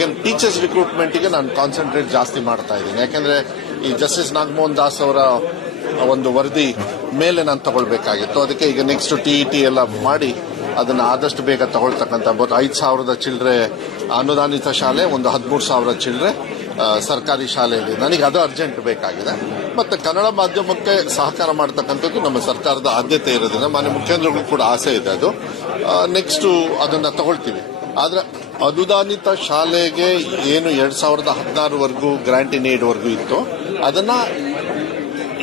Again teachers ರಿಕ್ರೂಟ್ಮೆಂಟ್ಗೆ ನಾನು concentrate ಜಾಸ್ತಿ ಮಾಡ್ತಾ ಇದ್ದೀನಿ. ಯಾಕೆಂದ್ರೆ ಈ ಜಸ್ಟಿಸ್ ನಾಗಮೋಹನ್ ದಾಸ್ ಅವರ ಒಂದು ವರದಿ ಮೇಲೆ ನಾನು ತಗೊಳ್ಬೇಕಾಗಿತ್ತು. ಅದಕ್ಕೆ ಈಗ ನೆಕ್ಸ್ಟ್ ಟಿಇಟಿ ಎಲ್ಲ ಮಾಡಿ ಅದನ್ನು ಆದಷ್ಟು ಬೇಗ ತಗೊಳ್ತಕ್ಕಂಥ 5,000 ಚಿಲ್ಲರೆ ಅನುದಾನಿತ ಶಾಲೆ, ಒಂದು 13,000 ಚಿಲ್ಲರೆ ಸರ್ಕಾರಿ ಶಾಲೆಯಲ್ಲಿ ನನಗೆ ಅದು ಅರ್ಜೆಂಟ್ ಬೇಕಾಗಿದೆ. ಮತ್ತೆ ಕನ್ನಡ ಮಾಧ್ಯಮಕ್ಕೆ ಸಹಕಾರ ಮಾಡತಕ್ಕಂಥದ್ದು ನಮ್ಮ ಸರ್ಕಾರದ ಆದ್ಯತೆ ಇರೋದ್ರಿಂದ ಮಾನ್ಯ ಮುಖ್ಯಮಂತ್ರಿಗಳು ಕೂಡ ಆಸೆ ಇದೆ. ಅದು ನೆಕ್ಸ್ಟ್ ಅದನ್ನ ತಗೊಳ್ತೀವಿ. ಆದ್ರೆ ಅನುದಾನಿತ ಶಾಲೆಗೆ ಏನು 2016ವರೆಗೂ ಗ್ರಾಂಟ್ ಇನ್ ಏಡ್ ವರೆಗೂ ಇತ್ತು ಅದನ್ನ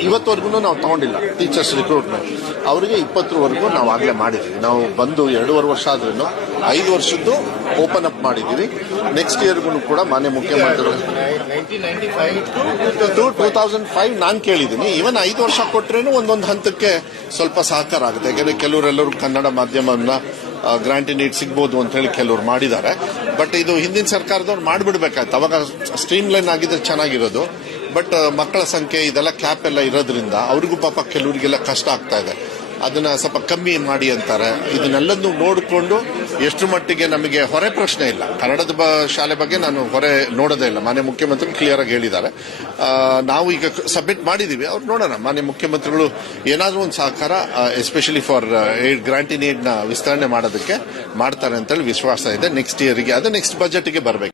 ಇವತ್ತವರೆಗೂ ನಾವು ತಗೊಂಡಿಲ್ಲ. ಟೀಚರ್ಸ್ ರಿಕ್ರೂಟ್ಮೆಂಟ್ ಅವರಿಗೆ 20ವರೆಗೂ ನಾವು ಆಗಲೇ ಮಾಡಿದ್ದೀವಿ. ನಾವು ಬಂದು 2.5 ವರ್ಷ ಆದ್ರೂ 5 ವರ್ಷದ್ದು ಓಪನ್ ಅಪ್ ಮಾಡಿದ್ದೀವಿ. ನೆಕ್ಸ್ಟ್ ಇಯರ್ಗೂ ಕೂಡ ಮಾನ್ಯ ಮುಖ್ಯಮಂತ್ರಿಗಳು 2005 ನಾನು ಕೇಳಿದ್ದೀನಿ. ಇವನ್ 5 ವರ್ಷ ಕೊಟ್ರೇನು ಒಂದೊಂದು ಹಂತಕ್ಕೆ ಸ್ವಲ್ಪ ಸಹಕಾರ ಆಗುತ್ತೆ. ಯಾಕಂದ್ರೆ ಕೆಲವರೆಲ್ಲರೂ ಕನ್ನಡ ಮಾಧ್ಯಮವನ್ನ ಗ್ರಾಂಟ್ ಇನ್ ಏಡ್ ಸಿಗ್ಬೋದು ಅಂತ ಹೇಳಿ ಕೆಲವರು ಮಾಡಿದ್ದಾರೆ. ಬಟ್ ಇದು ಹಿಂದಿನ ಸರ್ಕಾರದವ್ರು ಮಾಡಿಬಿಡ್ಬೇಕಾಯ್ತು. ಅವಾಗ ಸ್ಟ್ರೀಮ್ ಲೈನ್ ಆಗಿದ್ರೆ ಚೆನ್ನಾಗಿರೋದು. ಬಟ್ ಮಕ್ಕಳ ಸಂಖ್ಯೆ ಇದೆಲ್ಲ ಕ್ಯಾಪ್ ಎಲ್ಲ ಇರೋದ್ರಿಂದ ಅವ್ರಿಗೂ ಪಾಪ ಕೆಲವರಿಗೆಲ್ಲ ಕಷ್ಟ ಆಗ್ತಾ ಇದೆ. ಅದನ್ನ ಸ್ವಲ್ಪ ಕಮ್ಮಿ ಮಾಡಿ ಅಂತಾರೆ. ಇದನ್ನೆಲ್ಲದನ್ನು ನೋಡಿಕೊಂಡು ಎಷ್ಟು ಮಟ್ಟಿಗೆ ನಮಗೆ ಹೊರೆ ಪ್ರಶ್ನೆ ಇಲ್ಲ. ಕನ್ನಡದ ಶಾಲೆ ಬಗ್ಗೆ ನಾನು ಹೊರೆ ನೋಡೋದೇ ಇಲ್ಲ. ಮಾನ್ಯ ಮುಖ್ಯಮಂತ್ರಿ ಕ್ಲಿಯರ್ ಆಗಿ ಹೇಳಿದ್ದಾರೆ. ನಾವು ಈಗ ಸಬ್ಮಿಟ್ ಮಾಡಿದೀವಿ. ಅವ್ರು ನೋಡೋಣ. ಮಾನ್ಯ ಮುಖ್ಯಮಂತ್ರಿಗಳು ಏನಾದರೂ ಒಂದು ಸಹಕಾರ especially for grant in aid ನ ವಿಸ್ತರಣೆ ಮಾಡೋದಕ್ಕೆ ಮಾಡ್ತಾರೆ ಅಂತೇಳಿ ವಿಶ್ವಾಸ ಇದೆ. ನೆಕ್ಸ್ಟ್ ಇಯರ್ಗೆ ಅದು ನೆಕ್ಸ್ಟ್ ಬಜೆಟ್ಗೆ ಬರಬೇಕು.